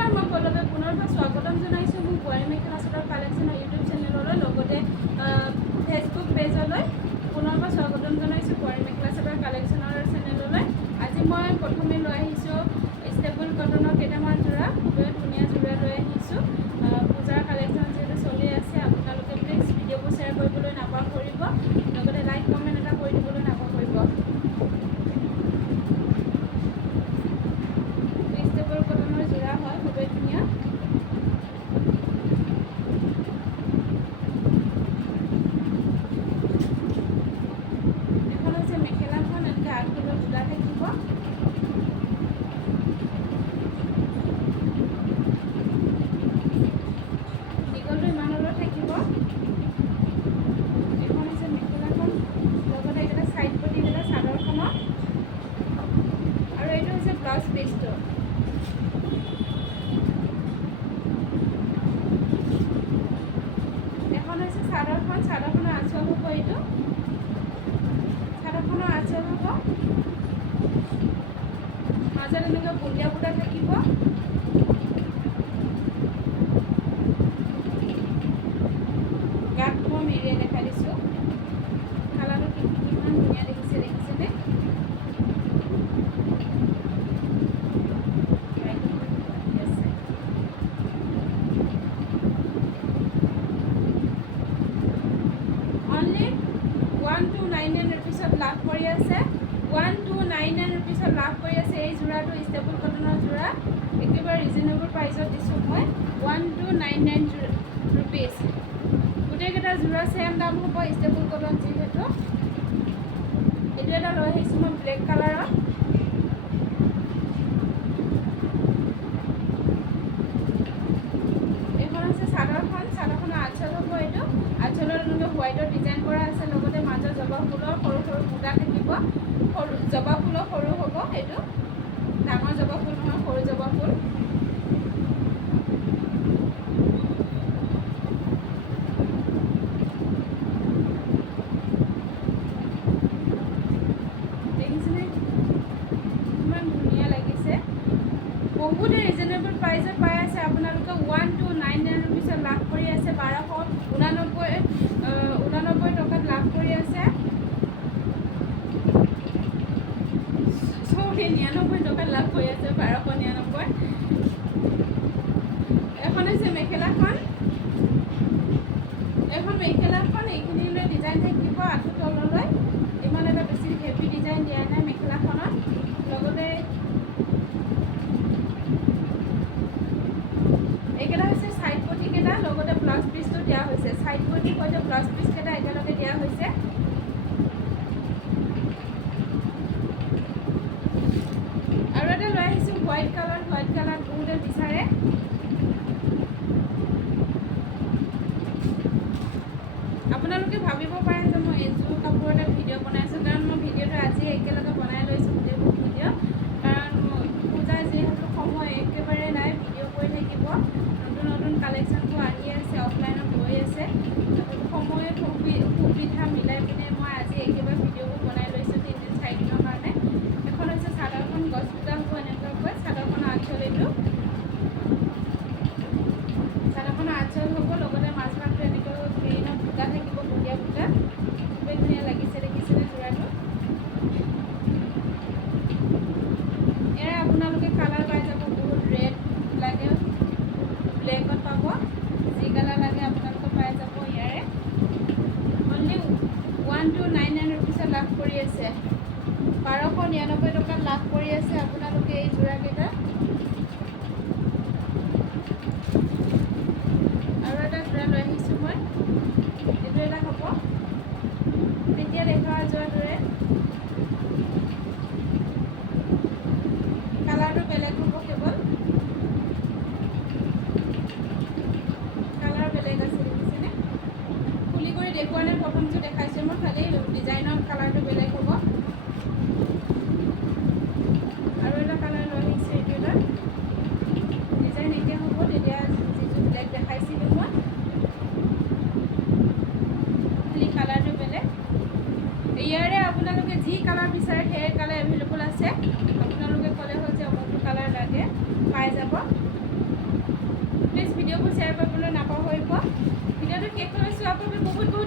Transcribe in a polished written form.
নমস্কাৰ, মই পল্লৱে পুনৰবাৰ স্বাগতম জনাইছোঁ মোৰ বোৱাৰী মেখেলা চাদৰ কালেকশ্যনৰ ইউটিউব চেনেললৈ, লগতে ফেচবুক পেজলৈ পুনৰবাৰ স্বাগতম জনাইছোঁ বোৱাৰী মেখেলা চাদৰ কালেকশ্যনৰ চেনেললৈ। আজি মই প্ৰথমে লৈ আহিছোঁ ষ্টেপুল কটনৰ কেইটামান যোৰা, খুবেই ধুনীয়া যোৰা লৈ আহিছোঁ। পূজাৰ কালেকশ্যন যিহেতু চলি আছে, আপোনালোকে প্লিজ ভিডিঅ'বোৰ শ্বেয়াৰ কৰিবলৈ নাপাহৰিব, লগতে লাইক কমেণ্ট এটা কৰি দিবলৈ নাপাহৰিব। ষ্টেপুল কটনৰ যোৰা হয়, খুবেই ধুনীয়া। এখন হৈছে মেখেলাখন, এনেকৈ আগফালৰ বুটা থাকিব। দীঘলটো ইমান অলপ থাকিব। এখন হৈছে মেখেলাখন, লগতে এইকেইটা ছাইড পটিকেইটা চাদৰখনৰ, আৰু এইটো হৈছে ব্লাউজ পিচটো। এখন হৈছে চাদৰখন, চাদৰখনৰ আঁচল হ'ব এইটো, চাদৰখনৰ আঁচল হ'ব। মাজত এনেকৈ বুন্দিয়া বুটা থাকিব। গাত মই মেৰিয়াই দেখাই দিছোঁ। কালাৰটো কিমান ধুনীয়া দেখিছে, দেখিছেনে? অনলি 1299 ৰুপিছত লাভ কৰি আছে। 1299 ৰুপিছত লাভ কৰি আছে এই যোৰাটো, ষ্টেপুল কটনৰ যোৰা। একেবাৰে ৰিজনেবল প্ৰাইচত দিছোঁ মই, 1299 ৰুপিছ। গোটেইকেইটা যোৰা ছেম দাম হ'ব, ষ্টেপুল কটন যিহেতু। এইটো এটা লৈ আহিছোঁ মই ব্লেক কালাৰত। এইখন হৈছে চাদৰখন, চাদৰখনৰ আঁচল হ'ব এইটো। আঁচলত এনেকৈ হোৱাইটৰ ডিজাইন কৰা আছে, লগতে মাজত জবা ফুলৰ সৰু সৰু বুটা থাকিব। সৰু জবা ফুলৰ সৰু হ'ব এইটো, ডাঙৰ জবা ফুল নহয়, সৰু জবা ফুল। দেখিছেনে কিমান ধুনীয়া লাগিছে? বহুতে ৰিজনেবল প্ৰাইচত পাই আছে। আপোনালোকে 1299 ৰুপিছত লাভ কৰি আছে, 1289 টকাত লাভ কৰি আছে। 99 টকাত লাভ হৈ আছে, 1299। এখন হৈছে মেখেলাখন, এখন মেখেলাখন এইখিনিলৈ ডিজাইন থাকিব আঁঠু তললৈ। ইমান এটা বেছি হেভি ডিজাইন দিয়া নাই মেখেলাখনত। লগতে এইকেইটা হৈছে ছাইড পটিকেইটা, লগতে ব্লাউজ পিচটো দিয়া হৈছে। ছাইড পটিৰ সৈতে ব্লাউজ পিচকেইটা একেলগে দিয়া হৈছে। আৰু এটা লৈ আহিছোঁ হোৱাইট কালাৰ, হোৱাইট কালাৰ বহুতে বিচাৰে। আপোনালোকে ভাবিব পাৰে যে মই এইযোৰ কাপোৰৰ এটা ভিডিঅ' বনাইছোঁ, কাৰণ মই ভিডিঅ'টো আজি একেলগে বনাই লৈছোঁ, গোটেইবোৰ ভিডিঅ'। কাৰণ পূজাৰ যিহেতু সময় একেবাৰে নাই, ভিডিঅ' কৰি থাকিব। নতুন নতুন কালেকশ্যনবোৰ আহি আছে, অফলাইনত হৈ আছে। সময় সুবিধা মিলাই পিনে মই আজি একেবাৰে ভিডিঅ'বোৰ বনাই লৈছোঁ 3 দিন 4 দিনৰ কাৰণে। এখন হৈছে চাদৰখন, গছ বুটা হ'ব এনেকুৱাকৈ। চাদৰখনৰ আঁচল এইটো, চাদৰখনৰ আঁচল হ'ব, লগতে মাজভাগটো এনেকৈ গ্ৰীণত বুটা থাকিব, বুন্দিয়া বুটা। খুবেই ধুনীয়া লাগিছে, দেখিছেনে যোৰাটো? ইয়াৰে আপোনালোকে কালাৰ পাই যাব, বহুত ৰেড লাগে, ব্লেকত পাব, যি কালাৰ লাগে আপোনালোকে পাই যাব ইয়াৰে। অনলি 1299 ৰুপিছত লাভ কৰি আছে, 1299 টকাত লাভ কৰি আছে আপোনালোকে এই যোৰাকেইটা। আৰু এটা যোৰা লৈ আহিছোঁ মই, এইটো এটা হ'ব তেতিয়া দেখা যোৱাৰ দৰে। কালাৰটো বেলেগ হ'ব, কেৱল কালাৰ বেলেগ আছে, দেখিছেনে? খুলি কৰি দেখুওৱা নাই, প্ৰথমটো দেখাইছোঁ মই, খালি ডিজাইনৰ কালাৰটো বেলেগ হ'ব। আৰু এটা কালাৰ লৈ আহিছোঁ, এইটো এটা ডিজাইন এতিয়া হ'ব, তেতিয়া যিটো ব্লেক দেখাইছিলোঁ মই, খালি কালাৰটো বেলেগ। ইয়াৰে আপোনালোকে যি কালাৰ বিচাৰে সেই কালাৰ এভেইলেবল আছে। আপোনালোকে ক'লে হ'ল যে অমুকটো কালাৰ লাগে, পাই যাব। ভিডিঅ'বোৰ শ্বেয়াৰ কৰিবলৈ নাপাহৰিব। ভিডিঅ'টো শেষলৈ চোৱাৰ বাবে বহুত বহুত